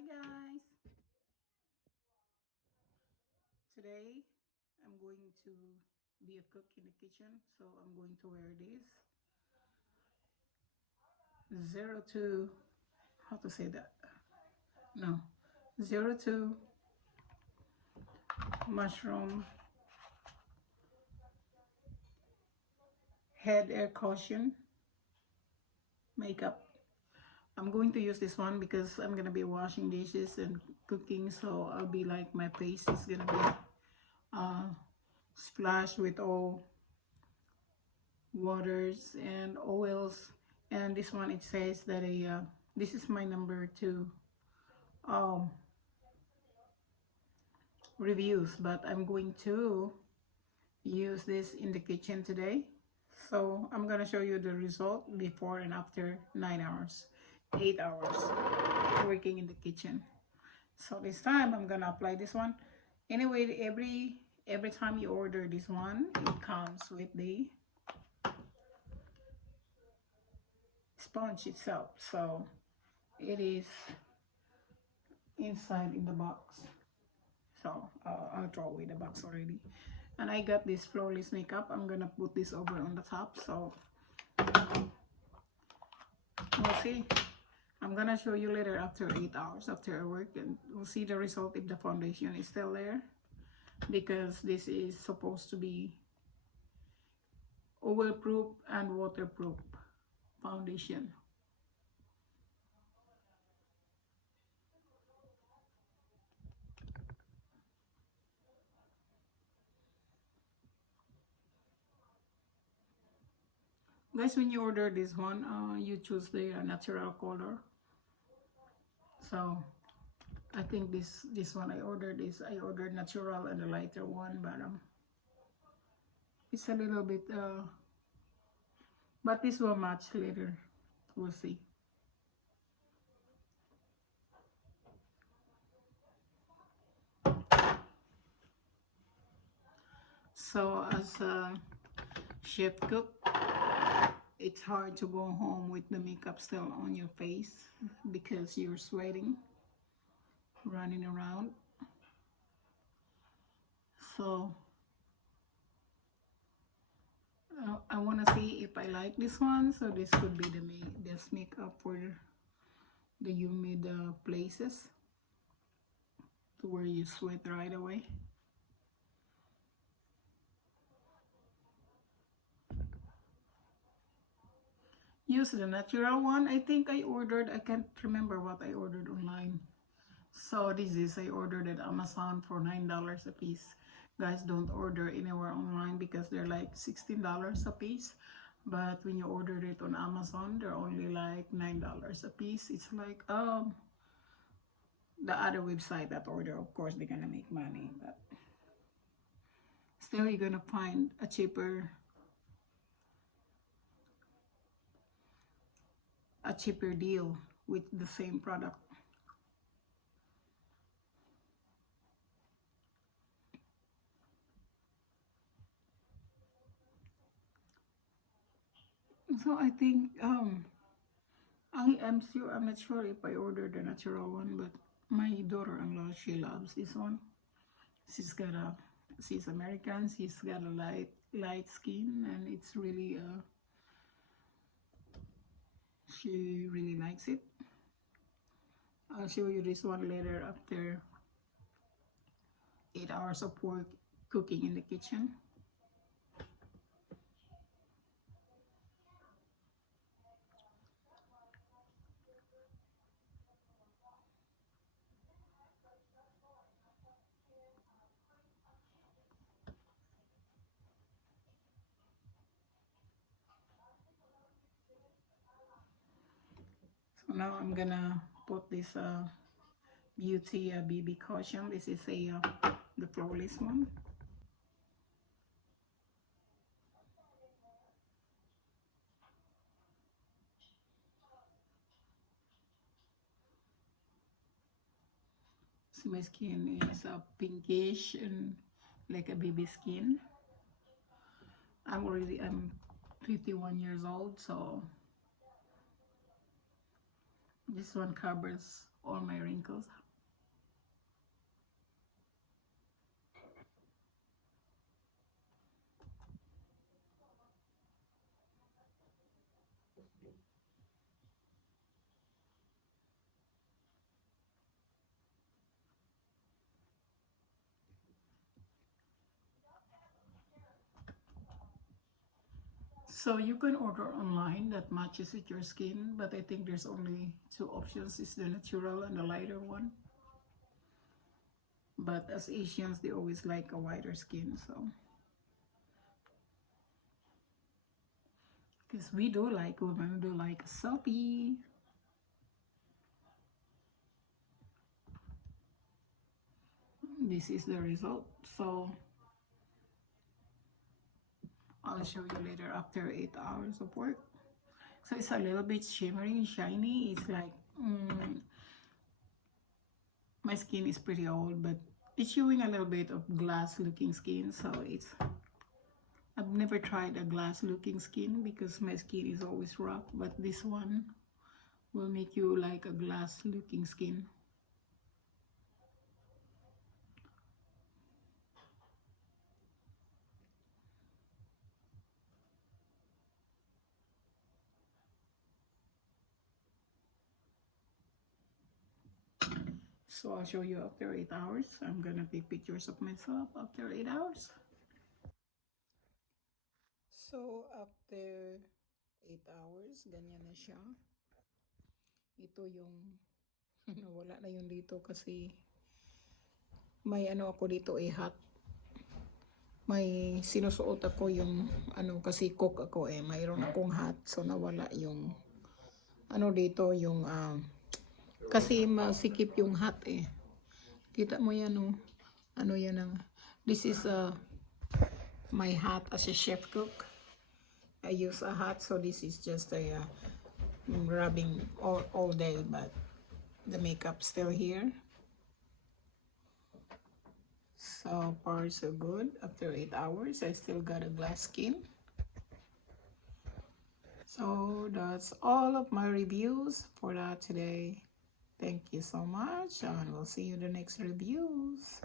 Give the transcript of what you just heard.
Hi guys, today I'm going to be a cook in the kitchen, so I'm going to wear this 02, how to say that, no, 02 mushroom head air cushion makeup. I'm going to use this one because I'm gonna be washing dishes and cooking, so I'll be like, my face is gonna be splashed with all waters and oils. And this one, it says that this is my number 2 um reviews, but I'm going to use this in the kitchen today. So I'm gonna show you the result before and after 9 hours, 8 hours working in the kitchen. So this time I'm gonna apply this one. Anyway, every time you order this one, it comes with the sponge itself, so it is inside in the box. So I'll throw away the box already. And I got this flawless makeup. I'm gonna put this over on the top, so we'll see. I'm gonna show you later after 8 hours after I work, and we'll see the result if the foundation is still there, because this is supposed to be oil proof and waterproof foundation. Guys, when you order this one, you choose the natural color. So I think this one I ordered natural and the lighter one, but it's a little bit but this will match later, we'll see. So as a chef cook, it's hard to go home with the makeup still on your face because you're sweating, running around. So I want to see if I like this one. So this could be this makeup for the humid places, to where you sweat right away. Use the natural one. I think I can't remember what I ordered online. So this is, I ordered at Amazon for $9 a piece. Guys, don't order anywhere online because they're like $16 a piece. But when you order it on Amazon, they're only like $9 a piece. It's like the other website that order, of course they're gonna make money, but still you're gonna find a cheaper deal with the same product. So I think I'm not sure if I ordered the natural one, but my daughter-in-law, she loves this one. She's American, she's got a light skin, and it's really she really likes it. I'll show you this one later after 8 hours of work cooking in the kitchen. So now I'm gonna put this beauty BB cushion. This is the flawless one. So my skin is pinkish and like a baby skin. I'm 51 years old, so this one covers all my wrinkles. So you can order online that matches with your skin, but I think there's only two options, is the natural and the lighter one. But as Asians, they always like a whiter skin, so because we do like, women do like a selfie. This is the result. So I'll show you later after 8 hours of work. So it's a little bit shimmery, shiny. It's like my skin is pretty old, but it's showing a little bit of glass looking skin. So I've never tried a glass looking skin because my skin is always rough, but this one will make you like a glass looking skin. So I'll show you after 8 hours. I'm gonna take pictures of myself after 8 hours. So after 8 hours, ganyan na siya. Ito yung nawala na yun dito kasi may ano ako dito hat. May sinusuot ako yung ano kasi cook ako mayroon akong hat, so nawala yung ano dito yung kasi masikip yung hat Kita mo yan ano yan this is my hat as a chef cook. I use a hat, so this is just a rubbing all day, but the makeup still here. So far so good. After 8 hours, I still got a glass skin. So that's all of my reviews for that today. Thank you so much, and we'll see you in the next reviews.